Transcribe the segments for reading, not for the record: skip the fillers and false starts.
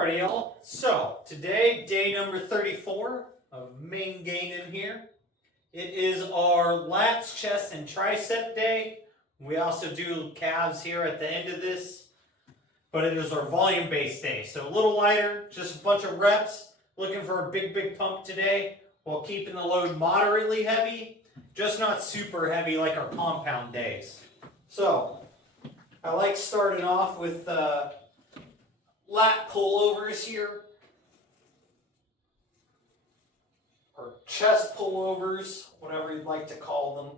Alrighty, y'all. So, today, day number 34 of main gain in here. It is our lats, chest, and tricep day. We also do calves here at the end of this. But it is our volume-based day. So, a little lighter, just a bunch of reps. Looking for a big pump today while keeping the load moderately heavy. Just not super heavy like our compound days. So, I like starting off with lat pullovers here, or chest pullovers, whatever you'd like to call them.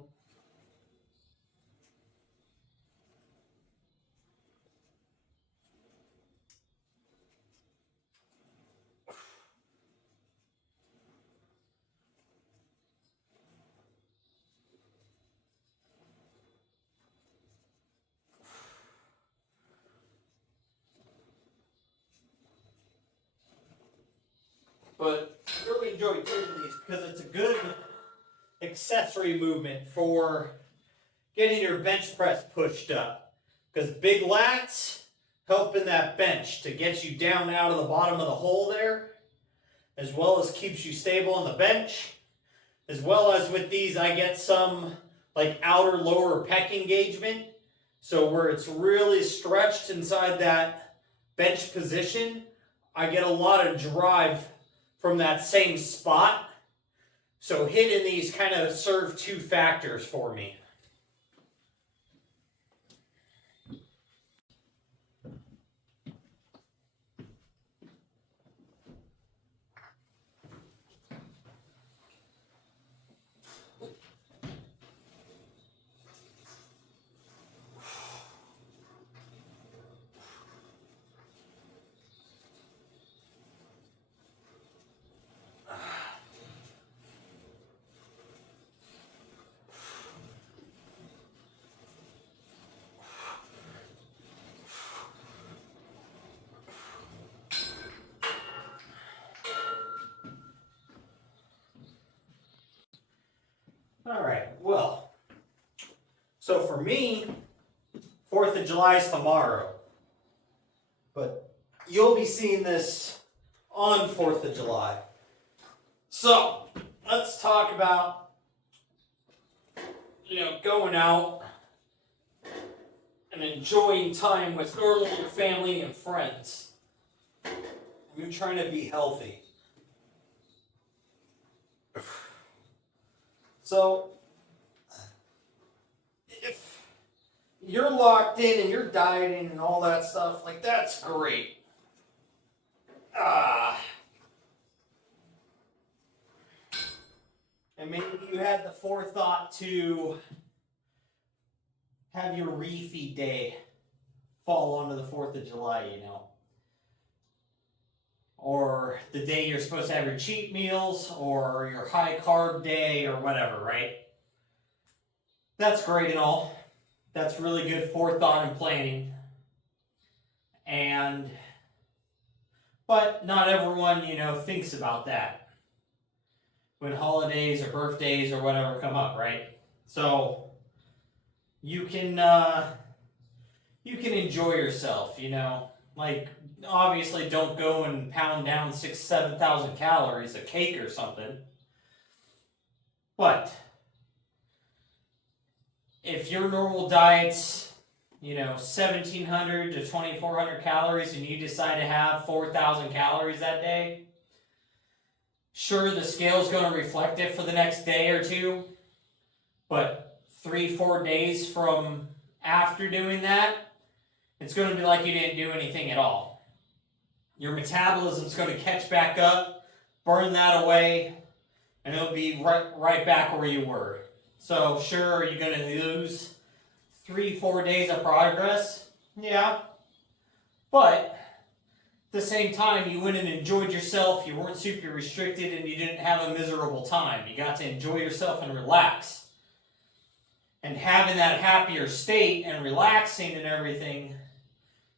But I really enjoy doing these because it's a good accessory movement for getting your bench press pushed up. Because big lats help in that bench to get you down out of the bottom of the hole there, as well as keeps you stable on the bench. As well as with these, I get some like outer lower pec engagement. So where it's really stretched inside that bench position, I get a lot of drive from that same spot. So hitting these kind of serve two factors for me. Alright, well, so for me, 4th of July is tomorrow. But you'll be seeing this on 4th of July. So, let's talk about, going out and enjoying time with your family and friends. You're trying to be healthy. So, if you're locked in and you're dieting and all that stuff, like that's great. And maybe you had the forethought to have your refeed day fall onto the 4th of July, Or the day you're supposed to have your cheat meals, or your high carb day, or whatever, right? That's great and all. That's really good forethought and planning. But not everyone, thinks about that when holidays or birthdays or whatever come up, right? So you can enjoy yourself, Like, obviously don't go and pound down 7,000 calories, a cake or something. But if your normal diet's, 1,700 to 2,400 calories and you decide to have 4,000 calories that day, sure, the scale's going to reflect it for the next day or two, but 3-4 days from after doing that, it's going to be like you didn't do anything at all. Your metabolism's going to catch back up, burn that away, and it'll be right back where you were. So sure, are you going to lose 3-4 days of progress? Yeah. But at the same time, you went and enjoyed yourself, you weren't super restricted, and you didn't have a miserable time. You got to enjoy yourself and relax. And having that happier state and relaxing and everything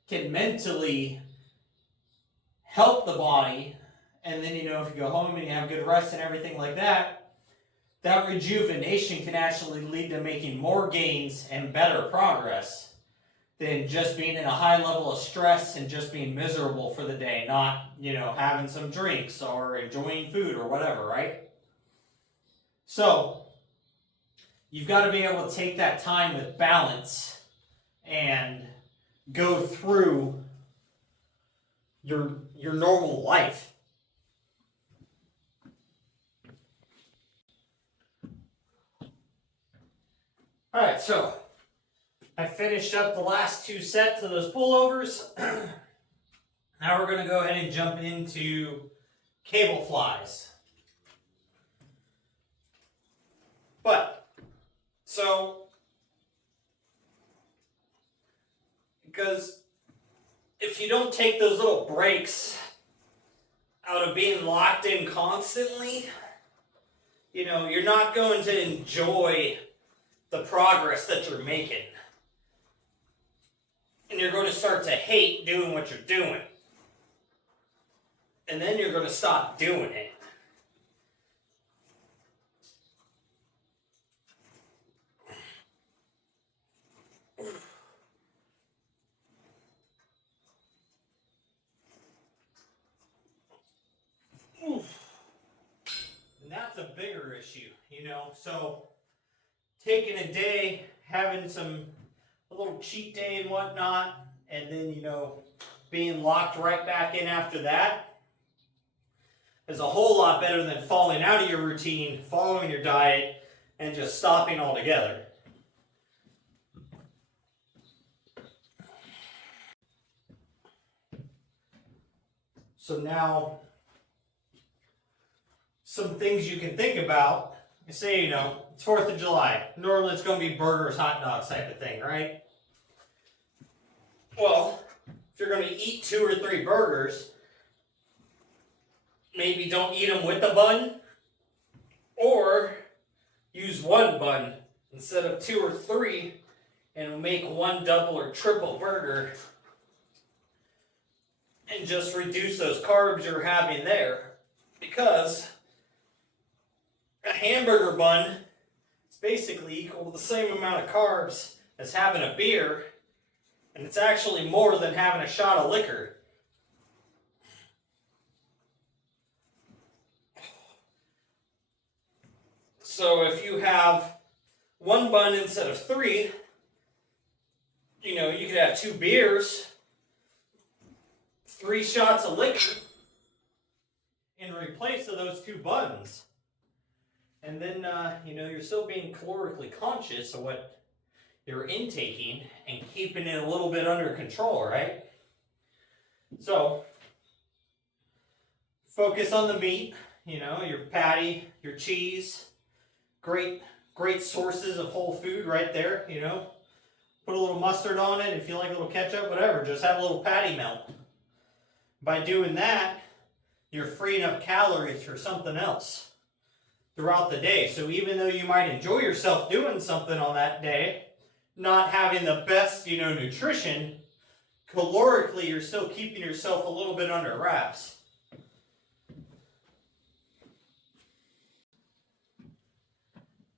can mentally help the body. And then, if you go home and you have good rest and everything like that, that rejuvenation can actually lead to making more gains and better progress than just being in a high level of stress and just being miserable for the day, not, having some drinks or enjoying food or whatever, right? So, you've got to be able to take that time with balance and go through your normal life. Alright, so I finished up the last 2 sets of those pullovers. Now we're going to go ahead and jump into cable flies. Because if you don't take those little breaks out of being locked in constantly, you're not going to enjoy the progress that you're making. And you're going to start to hate doing what you're doing. And then you're going to stop doing it. And that's a bigger issue, so taking a day, having a little cheat day and whatnot, and then, being locked right back in after that is a whole lot better than falling out of your routine, following your diet, and just stopping altogether. So now, some things you can think about. Say, it's 4th of July. Normally it's going to be burgers, hot dogs type of thing, right? Well, if you're going to eat 2 or 3 burgers, maybe don't eat them with the bun, or use 1 bun instead of 2 or 3, and make 1 double or triple burger, and just reduce those carbs you're having there, because a hamburger bun is basically equal to the same amount of carbs as having a beer, and it's actually more than having a shot of liquor. So if you have 1 bun instead of 3, you could have 2 beers, 3 shots of liquor in replace of those 2 buns. And then, you're still being calorically conscious of what you're intaking and keeping it a little bit under control, right? So, focus on the meat, your patty, your cheese. Great sources of whole food right there, Put a little mustard on it, if you like a little ketchup, whatever. Just have a little patty melt. By doing that, you're freeing up calories for something else throughout the day. So even though you might enjoy yourself doing something on that day, not having the best, nutrition, calorically you're still keeping yourself a little bit under wraps.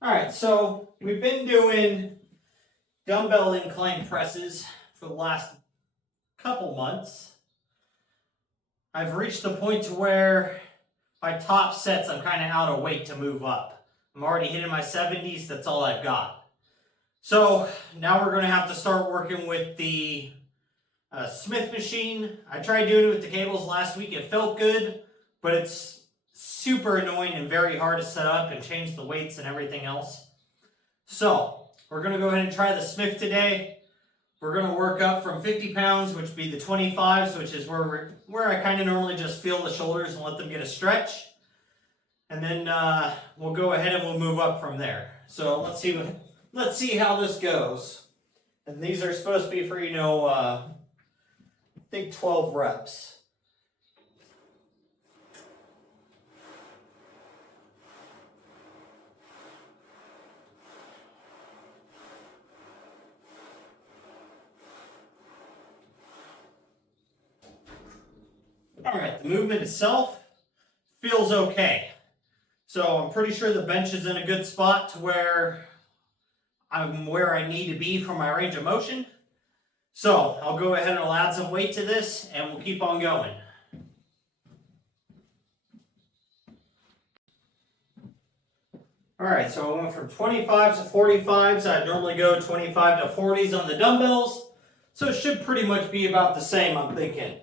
Alright, so we've been doing dumbbell incline presses for the last couple months. I've reached the point to where my top sets, I'm kind of out of weight to move up. I'm already hitting my 70s, that's all I've got. So now we're going to have to start working with the Smith machine. I tried doing it with the cables last week. It felt good, but it's super annoying and very hard to set up and change the weights and everything else. So we're going to go ahead and try the Smith today. We're going to work up from 50 pounds, which would be the 25s, which is where I kind of normally just feel the shoulders and let them get a stretch. And then we'll go ahead and we'll move up from there. So let's see how this goes. And these are supposed to be for, I think 12 reps. Alright, the movement itself feels okay. So I'm pretty sure the bench is in a good spot to where I'm where I need to be for my range of motion. So I'll go ahead and I'll add some weight to this and we'll keep on going. Alright, so I went from 25s to 45s. I normally go 25 to 40s on the dumbbells. So it should pretty much be about the same, I'm thinking.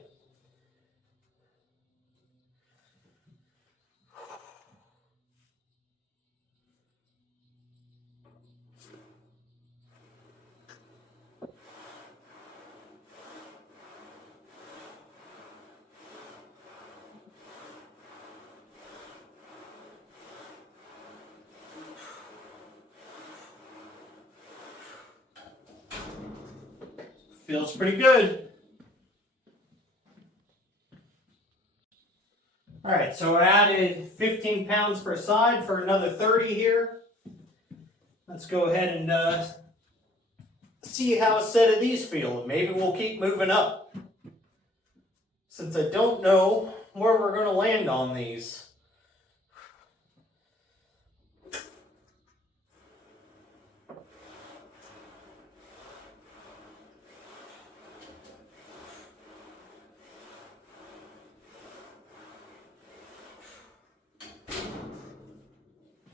Feels pretty good. Alright, so I added 15 pounds per side for another 30 here. Let's go ahead and see how a set of these feel. Maybe we'll keep moving up. Since I don't know where we're going to land on these.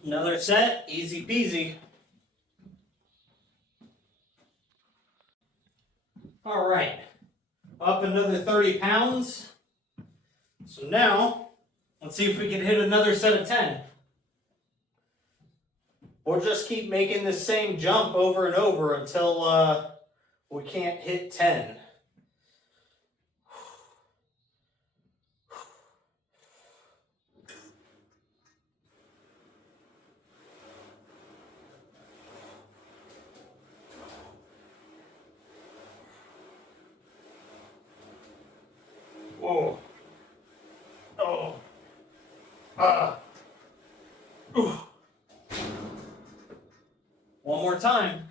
Another set, easy peasy. All right, up another 30 pounds. So now, let's see if we can hit another set of 10. Or just keep making the same jump over and over until we can't hit 10. Whoa. Oh. One more time.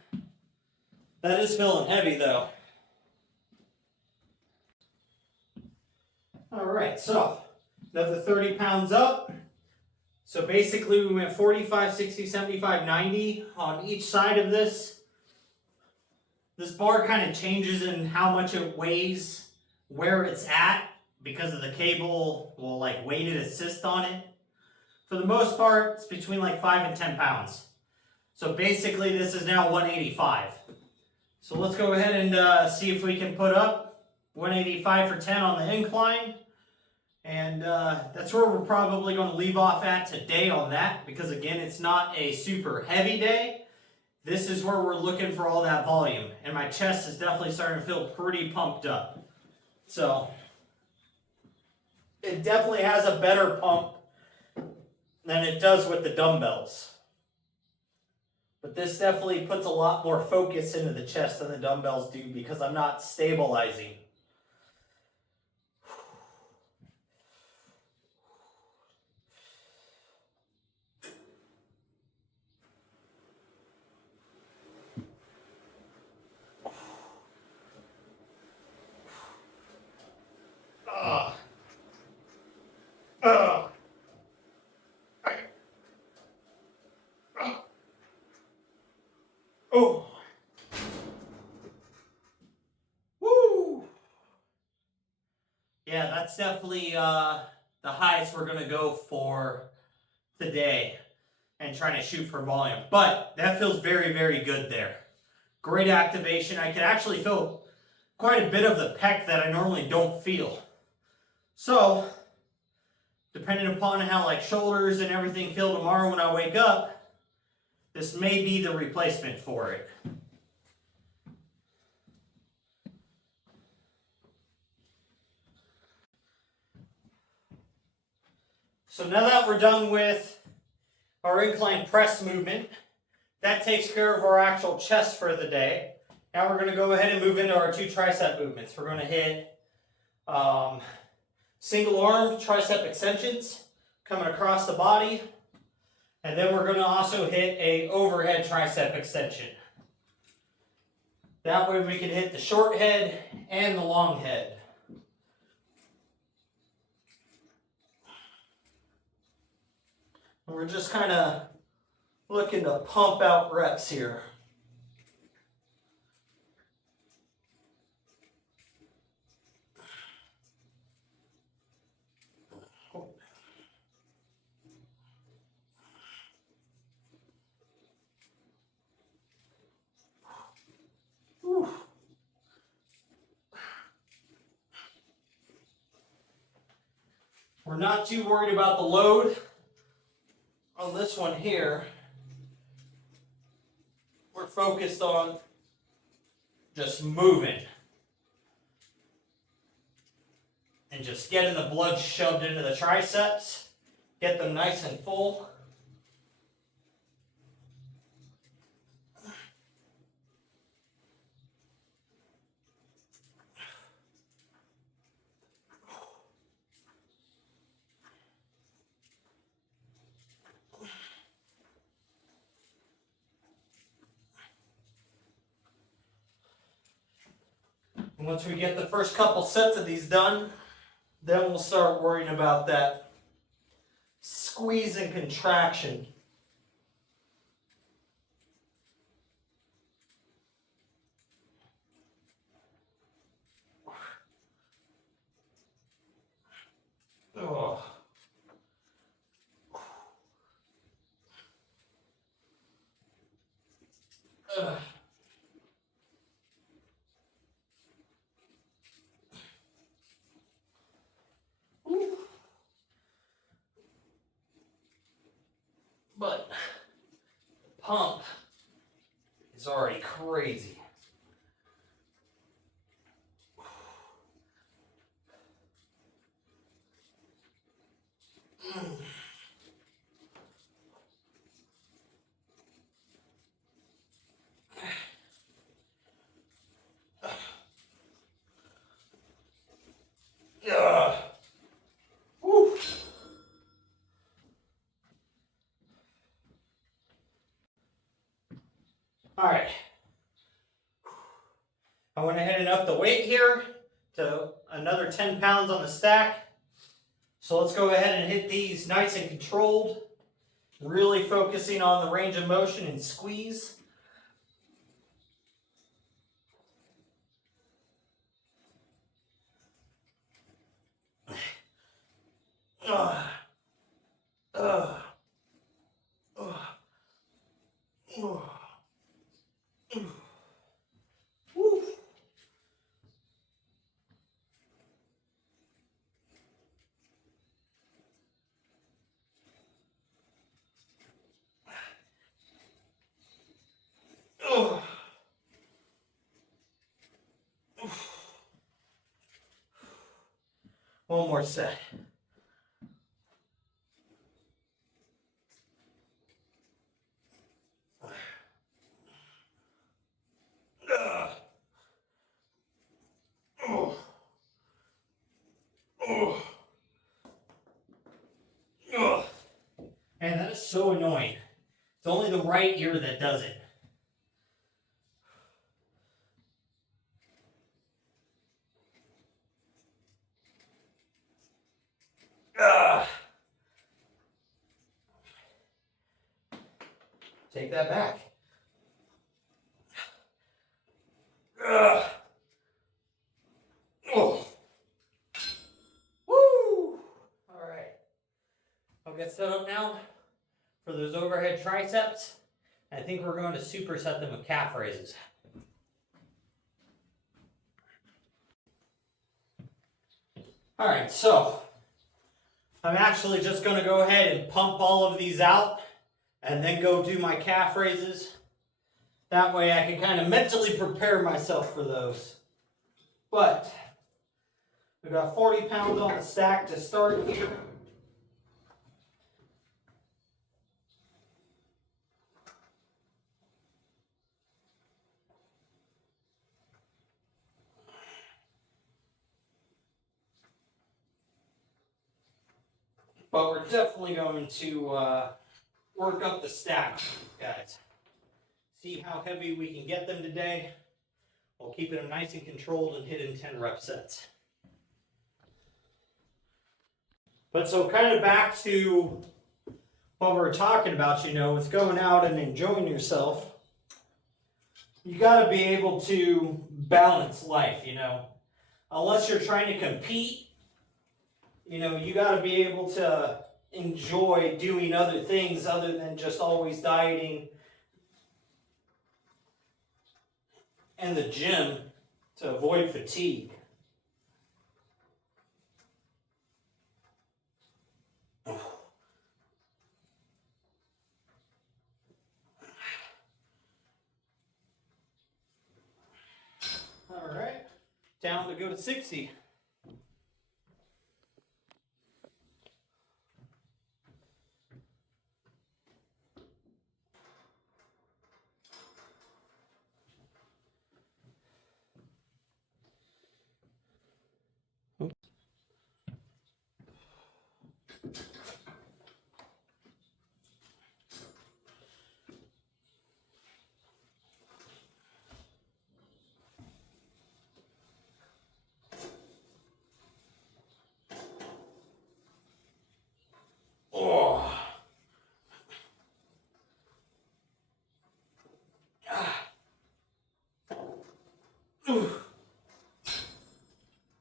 That is feeling heavy though. Alright, so another 30 pounds up. So basically we went 45, 60, 75, 90 on each side of this. This bar kind of changes in how much it weighs, where it's at, because of the cable will like weighted assist on it. For the most part, it's between like 5 and 10 pounds. So basically this is now 185. So let's go ahead and see if we can put up 185 for 10 on the incline. And that's where we're probably going to leave off at today on that, because again, it's not a super heavy day. This is where we're looking for all that volume. And my chest is definitely starting to feel pretty pumped up. So it definitely has a better pump than it does with the dumbbells. But this definitely puts a lot more focus into the chest than the dumbbells do because I'm not stabilizing. Oh. Woo. Yeah, that's definitely the highest we're going to go for today and trying to shoot for volume. But that feels very, very good there. Great activation. I can actually feel quite a bit of the pec that I normally don't feel. So, depending upon how like shoulders and everything feel tomorrow when I wake up, this may be the replacement for it. So now that we're done with our incline press movement, that takes care of our actual chest for the day. Now we're going to go ahead and move into our 2 tricep movements. We're going to hit single arm tricep extensions coming across the body. And then we're going to also hit a overhead tricep extension. That way we can hit the short head and the long head. And we're just kind of looking to pump out reps here. We're not too worried about the load on this one here. We're focused on just moving and just getting the blood shoved into the triceps, get them nice and full. And once we get the first couple sets of these done, then we'll start worrying about that squeeze and contraction. Oh. Ugh. But the pump is already crazy. Ugh. Woo. All right. I went ahead and upped the weight here to another 10 pounds on the stack. So let's go ahead and hit these nice and controlled, really focusing on the range of motion and squeeze. Ugh. Ugh. Ugh. Ugh. Woo. Ugh. One more set. Ugh. Ugh. Ugh. Ugh. And that is so annoying. It's only the right ear that does it. Ugh. Take that back. Ugh. Oh. Woo! All right. I'll get set up now for those overhead triceps. I think we're going to superset them with calf raises. All right, so I'm actually just going to go ahead and pump all of these out and then go do my calf raises. That way I can kind of mentally prepare myself for those. But we got 40 pounds on the stack to start here. But we're definitely going to work up the stack, guys. See how heavy we can get them today. We'll keep them nice and controlled and hit in 10 rep sets. But so kind of back to what we were talking about, you know, with going out and enjoying yourself. You got to be able to balance life, you know. Unless you're trying to compete, you know, you got to be able to enjoy doing other things other than just always dieting and the gym to avoid fatigue. down to go to 60. Oh.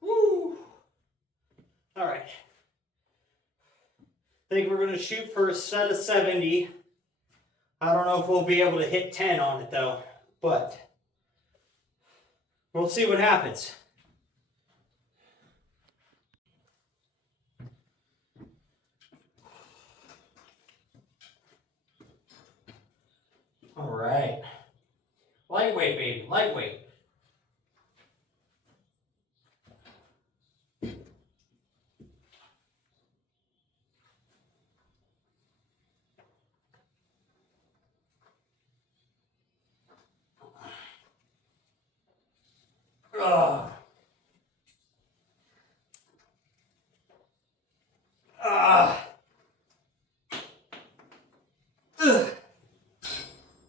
Woo. All right. I think we're going to shoot for a set of 70. I don't know if we'll be able to hit 10 on it though, but we'll see what happens. All right. Lightweight, baby, lightweight. Ugh. Ugh.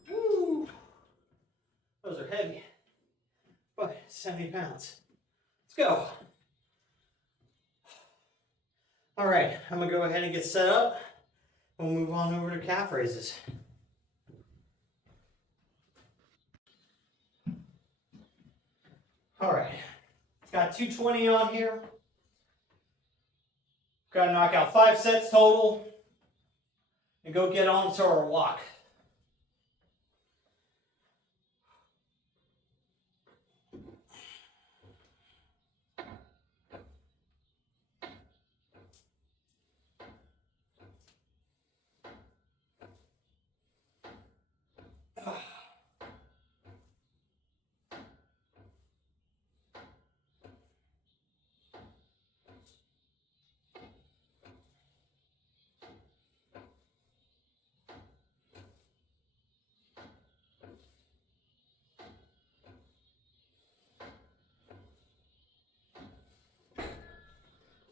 Woo. Those are heavy. But 70 pounds. Let's go. All right, I'm gonna go ahead and get set up. We'll move on over to calf raises. All right, got 220 on here. Got to knock out 5 sets total and go get on to our walk.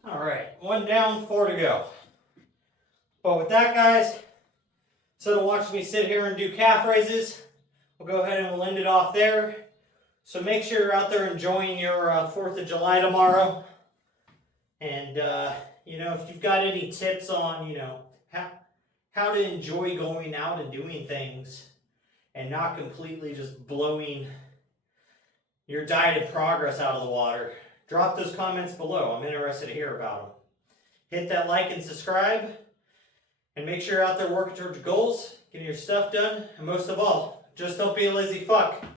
All right, 1 down, 4 to go. But with that, guys, instead of watching me sit here and do calf raises, we'll go ahead and we'll end it off there. So make sure you're out there enjoying your 4th of July tomorrow. And, you know, if you've got any tips on, you know, how to enjoy going out and doing things and not completely just blowing your dieted progress out of the water, drop those comments below. I'm interested to hear about them. Hit that like and subscribe. And make sure you're out there working towards your goals, getting your stuff done. And most of all, just don't be a lazy fuck.